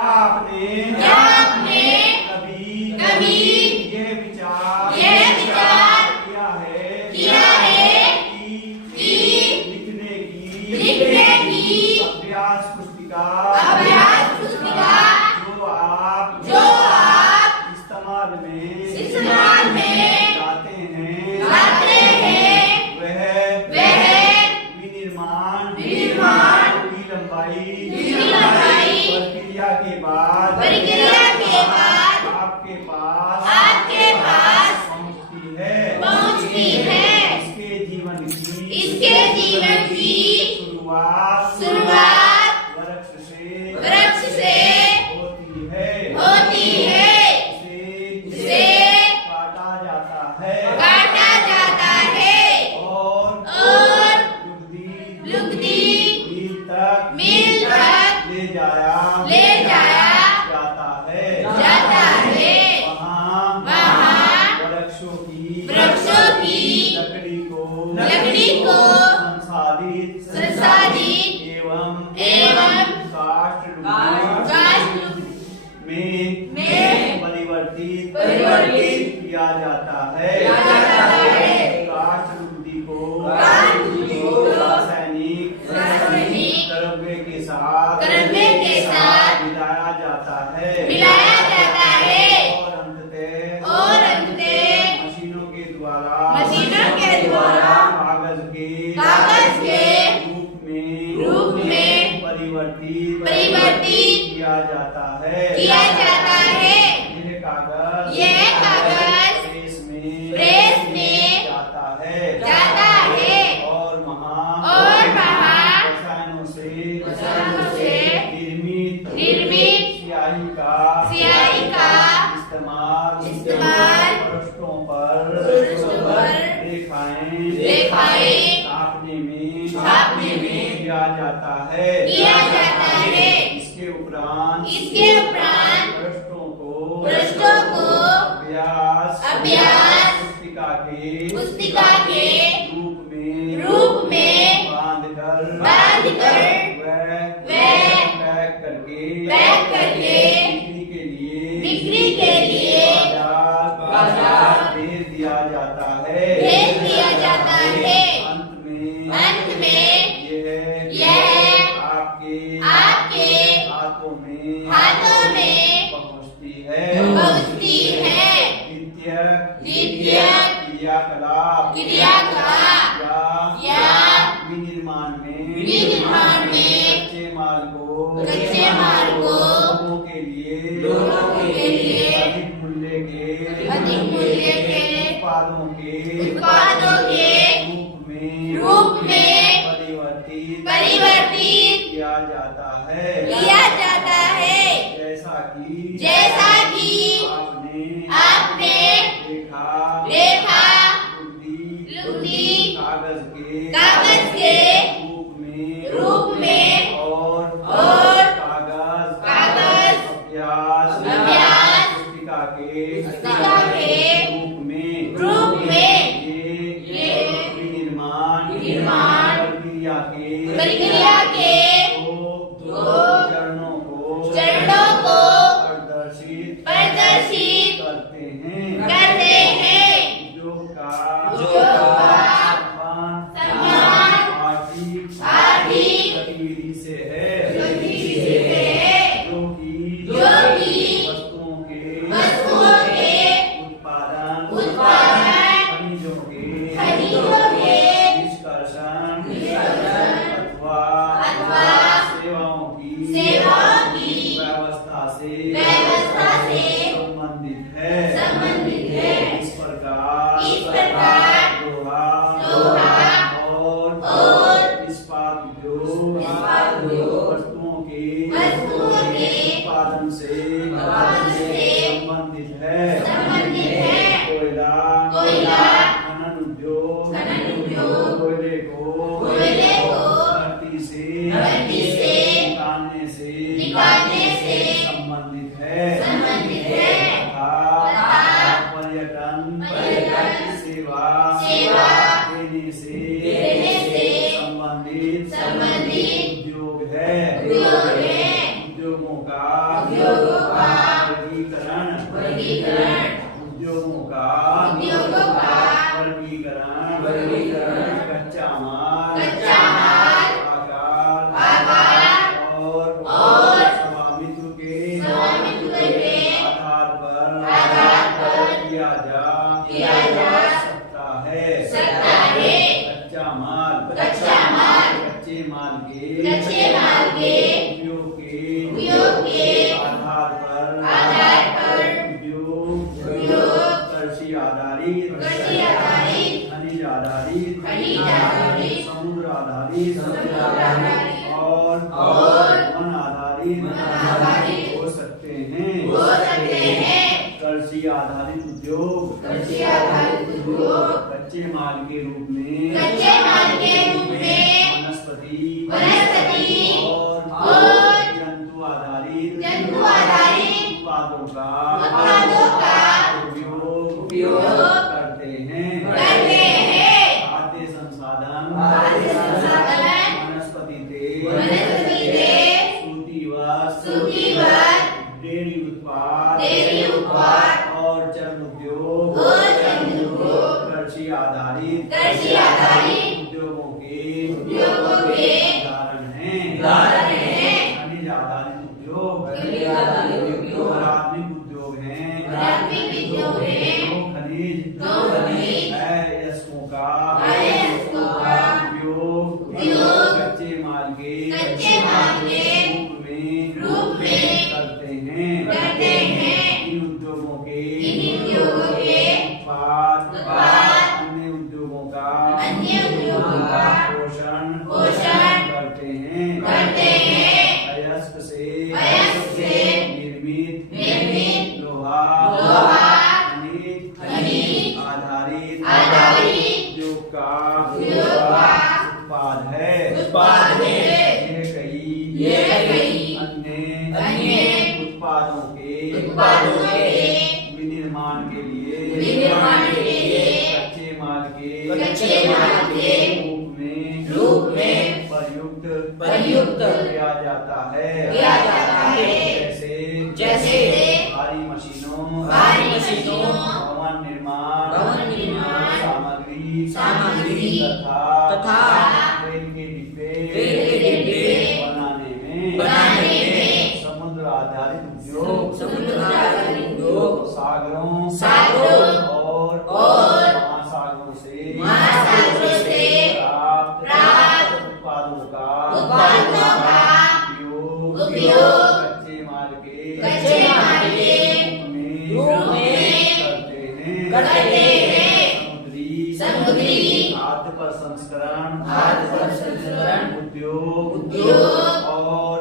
आपने कभी ये विचार किया है कि लिखने की अभ्यास पुस्तिका जो आप इस्तेमाल में लाते हैं वह विनिर्माण की लंबाई प्रक्रिया के बाद आपके पास पहुंचती है। इसके जीवन की शुरुआत वृक्ष से होती है। उसे काटा जाता है और लुगदी मिल तक ले जाया जाता है। वहाँ वृक्षों की लकड़ी को संसाधित एवं काष्ठ में परिवर्तित किया जाता है। काष्ठ लुगदी को रासायनिक द्रव्य के साथ मिलाया जाता है और अंततः मशीनों के द्वारा कागज के रूप में परिवर्तित किया जाता है। यह कागज प्रेस में जाता है और वहाँ रसायनों से निर्मित स्याही का इस्तेमाल पृष्ठों पर रेखाएं छापने में किया जाता है। इसके उपरांत पृष्ठों को अभ्यास पुस्तिका के रूप में बांधकर पैक करके बिक्री के लिए बाजार भेज दिया जाता है। अंत में यह आपके हाथों में पहुंचती है। द्वितीय क्रियाकलाप या विनिर्माण में कच्चे माल को लोगों के लिए अधिक मूल्य के उत्पादों के रूप में परिवर्तित किया जाता है। जैसा कि आपने देखा लुगदी कागज के रूप में और कागज अभ्यास पुस्तिका के रूप में ये विनिर्माण प्रक्रिया के दो चरणों को प्रदर्शित करते हैं। उद्योग का सम्मान आर्थिक गतिविधि से है जो कि वस्तुओं के उत्पादन खनिजों के निष्कर्षण अथवा सेवाओं की व्यवस्था से संबंधित है। इस प्रकार लोहा और इस्पात उद्योग वस्तुओं के उत्पादन से संबंधित है। कोयला खनन उद्योग कोयले को धरती से निकालने से संबंधित है। वर्गीकरण उद्योगों का वर्गीकरण कच्चा माल आकार और स्वामित्व के आधार पर किया जा सकता है। कच्चा माल कच्चे माल के उपयोग के आधार पर उद्योग कृषि आधारित खनिज आधारित समुद्र आधारित और वन आधारित हो सकते हैं। कृषि आधारित उद्योग कच्चे माल के रूप में वनस्पति और जंतु आधारित उत्पादों का उपयोग करते हैं। खाद्य संसाधन वनस्पति तेल सूती वस्त्र डेयरी उत्पाद और चर्म उद्योग कृषि आधारित उद्योगों के उदाहरण हैं। खनिज आधारित उद्योग प्राथमिक उद्योग हैं। खनिज अयस्कों का उपयोग कच्चे माल के रूप में करते हैं। इन उद्योगों के उत्पाद अन्य उद्योगों का पोषण करते हैं। अयस्क से निर्मित लोहा खनिज आधारित उद्योग का उत्पाद है। ये कई अन्य उत्पादों के विनिर्माण के लिए कच्चे माल के रूप में प्रयुक्त किया जाता है। जैसे भारी मशीनों भवन निर्माण सामग्री तथा ट्रेन के डिब्बे बनाने में समुद्र आधारित उद्योग सागरों और महासागरों से प्राप्त उत्पादों का उपयोग कच्चे माल के रूप में करते हैं। समुद्री खाद्य प्रसंस्करण उद्योग और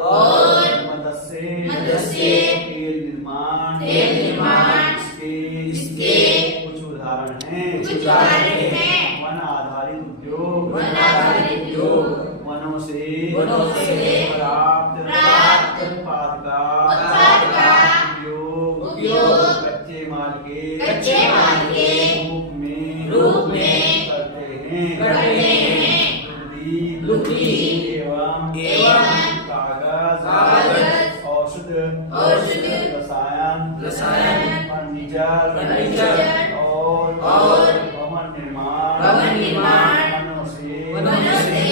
मत्स्य तेल निर्माण इसके कुछ उदाहरण हैं। वन आधारित उद्योग वनों से प्राप्त उत्पाद का उपयोग कच्चे माल के रूप में करते हैं। लुगदी एवं कागज औषध रसायन फर्नीचर और भवन निर्माण वनों से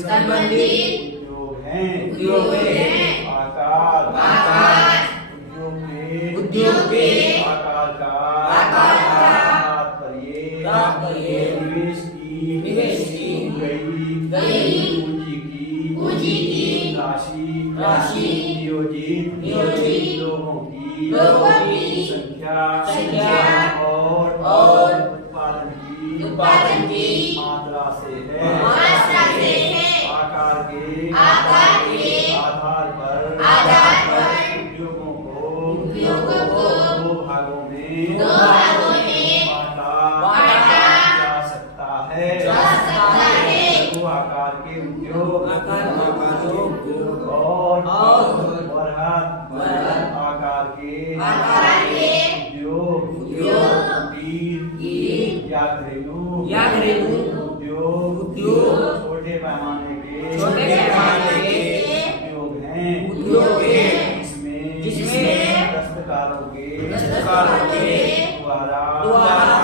संबंधित उद्योग हैं। आकार उद्योग के आकार का तात्पर्य निवेश की गई पूंजी की राशि नियोजित लोगों की संख्या और उत्पादन की मात्रा से है। आकार के आधार पर उद्योगों को दो भागों में बांटा जा सकता है। लघु आकार के उद्योग और बृहद आकार के उद्योग या घरेलू उद्योग छोटे पैमाने के उद्योग हैं। जिसमें दस्तकारों के दस्तकारों के द्वारा द्वारा